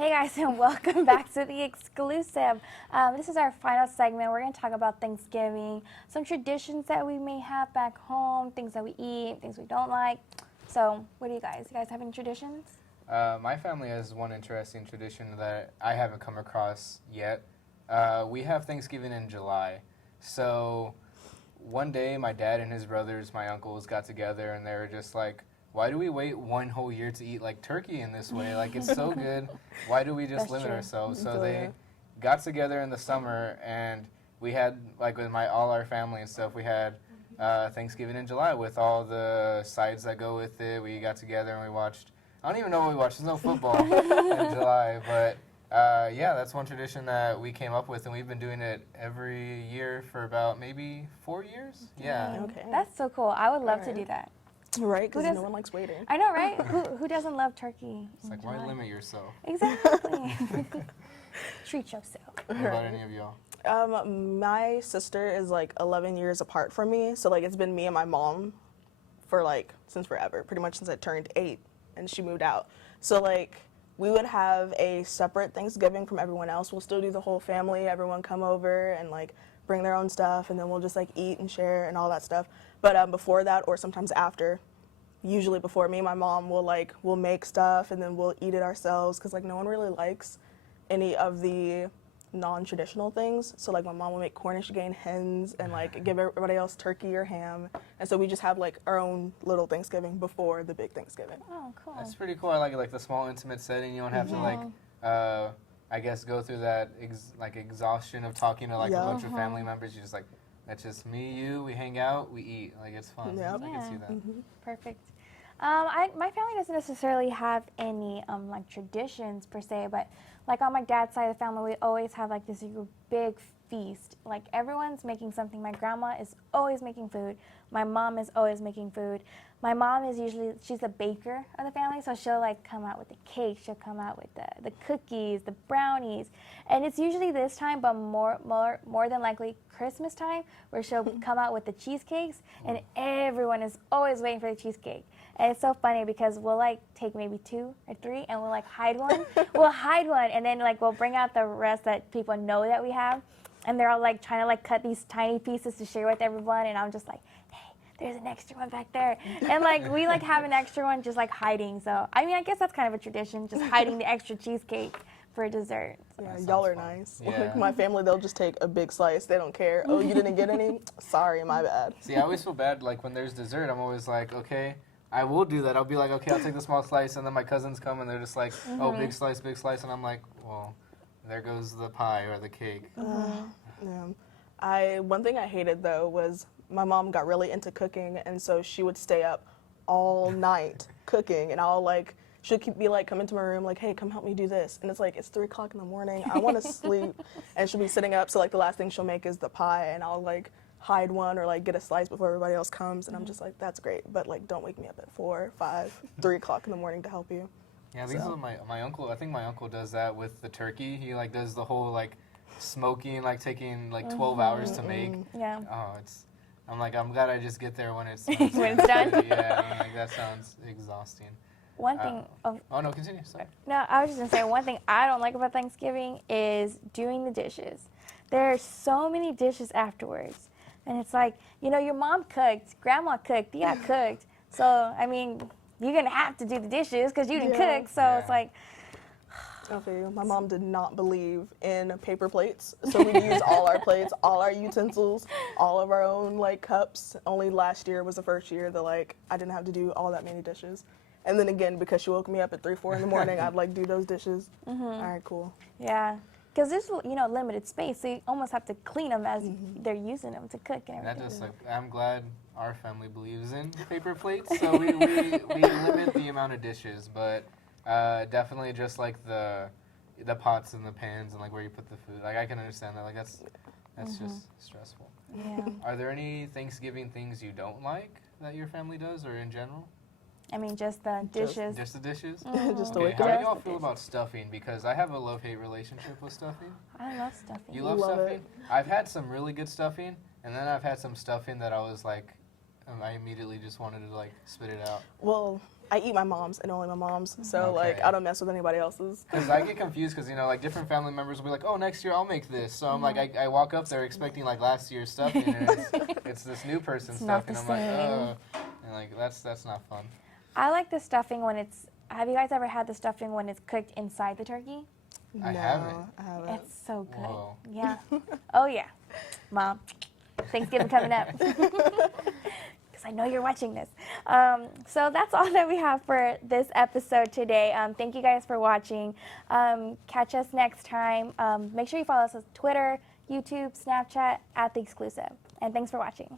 Hey guys, and welcome back to the Exclusive. This is our final segment. We're going to talk about Thanksgiving, some traditions that we may have back home, things that we eat, things we don't like. So, what do you guys? You guys have any traditions? My family has one interesting tradition that I haven't come across yet. We have Thanksgiving in July. So, one day my dad and his brothers, my uncles, got together and they were just like, why do we wait one whole year to eat like turkey in this way? Like, it's so good. Why do we just That's limit true. ourselves? So they got together in the summer and we had, like with all our family and stuff, we had Thanksgiving in July with all the sides that go with it. We got together and we watched, I don't even know what we watched. There's no football in July, but yeah, that's one tradition that we came up with, and we've been doing it every year for about maybe 4 years. Yeah. Okay. That's so cool. I would love to do that. Right, because Who no does- one likes waiting. I know, right? Who doesn't love turkey? It's in like, why July? limit yourself? Exactly. Treat yourself. What about any of y'all? My sister is like 11 years apart from me, so like it's been me and my mom for like since forever, pretty much since I turned 8 and she moved out. So like we would have a separate Thanksgiving from everyone else. We'll still do the whole family, everyone come over and like bring their own stuff, and then we'll just like eat and share and all that stuff. But before that, or sometimes after, usually before, me and my mom we'll make stuff and then we'll eat it ourselves, because like no one really likes any of the non-traditional things. So like my mom will make Cornish game hens and like give everybody else turkey or ham, and so we just have like our own little Thanksgiving before the big Thanksgiving. Oh, cool. That's pretty cool. I like the small intimate setting. You don't have to I guess go through that exhaustion of talking to like a bunch of family members. You just like, that's just me, you. We hang out, we eat. Like, it's fun. Yeah. I can see that. Perfect. My family doesn't necessarily have any like traditions per se, but like on my dad's side of the family, we always have like this big feast. Like everyone's making something. My grandma is always making food. My mom is always making food. My mom is she's the baker of the family, so she'll like come out with the cake. She'll come out with the cookies, the brownies, and it's usually this time, but more than likely Christmas time, where she'll come out with the cheesecakes, and everyone is always waiting for the cheesecake. And it's so funny because we'll like take maybe 2 or 3 and we'll like hide one. We'll hide one, and then like we'll bring out the rest that people know that we have, and they're all like trying to like cut these tiny pieces to share with everyone, and I'm just like, hey, there's an extra one back there. And like we like have an extra one just like hiding. So I mean, I guess that's kind of a tradition, just hiding the extra cheesecake for dessert. So. Yeah, That y'all sounds are fun. nice. Yeah. Like my family, they'll just take a big slice. They don't care. Oh, you didn't get any? Sorry, my bad. See, I always feel bad, like, when there's dessert, I'm always like, okay, I will do that. I'll be like, okay, I'll take the small slice, and then my cousins come, and they're just like, oh, big slice, and I'm like, well, there goes the pie or the cake. Yeah. One thing I hated though was my mom got really into cooking, and so she would stay up all night cooking, and she'll be like, come into my room, like, hey, come help me do this. And it's like, it's 3 o'clock in the morning. I want to sleep. And she'll be sitting up. So like the last thing she'll make is the pie, and I'll like hide one or like get a slice before everybody else comes. And I'm just like, that's great. But like, don't wake me up at 4, 5, 3 o'clock in the morning to help you. Yeah, these are my uncle. I think my uncle does that with the turkey. He like does the whole like smoking, like taking like 12 hours to make. Yeah. Oh, I'm like, I'm glad I just get there when it's When it's done. Yeah, I'm like, that sounds exhausting. One thing. Oh no, continue. Sorry. No, I was just gonna say one thing I don't like about Thanksgiving is doing the dishes. There are so many dishes afterwards, and it's like, you know, your mom cooked, grandma cooked, Tia cooked. So I mean, you're gonna have to do the dishes because you didn't cook. So it's like, I feel you. My mom did not believe in paper plates, so we use all our plates, all our utensils, all of our own like cups. Only last year was the first year that like I didn't have to do all that many dishes. And then again, because she woke me up at 3, 4 in the morning, I'd like do those dishes. All right, cool. yeah, because there's limited space, so you almost have to clean them as they're using them to cook and That everything. just like, I'm glad our family believes in paper plates, so we limit the amount of dishes, but definitely just like the pots and the pans and like where you put the food. Like I can understand that. Like that's just stressful. Yeah. Are there any Thanksgiving things you don't like that your family does, or in general? I mean, just the dishes. Just the dishes? Just to Okay, wake how up. do y'all feel about stuffing? Because I have a love-hate relationship with stuffing. I love stuffing. You love Love it. stuffing? I've had some really good stuffing, and then I've had some stuffing that I was like, I immediately just wanted to like spit it out. Well, I eat my mom's and only my mom's, so like Okay. I don't mess with anybody else's. Because I get confused because, you know, like different family members will be like, oh, next year I'll make this. So I'm like, I walk up there expecting like last year's stuffing and it's this new person's It's not stuffing. the I'm like, same. oh. And like, that's not fun. I like the stuffing when it's. Have you guys ever had the stuffing when it's cooked inside the turkey? I No, haven't. I haven't. It's so good. Whoa. Yeah. Oh yeah, Mom. Thanksgiving coming up. Because I know you're watching this. So that's all that we have for this episode today. Thank you guys for watching. Catch us next time. Make sure you follow us on Twitter, YouTube, Snapchat at The Xclusive. And thanks for watching.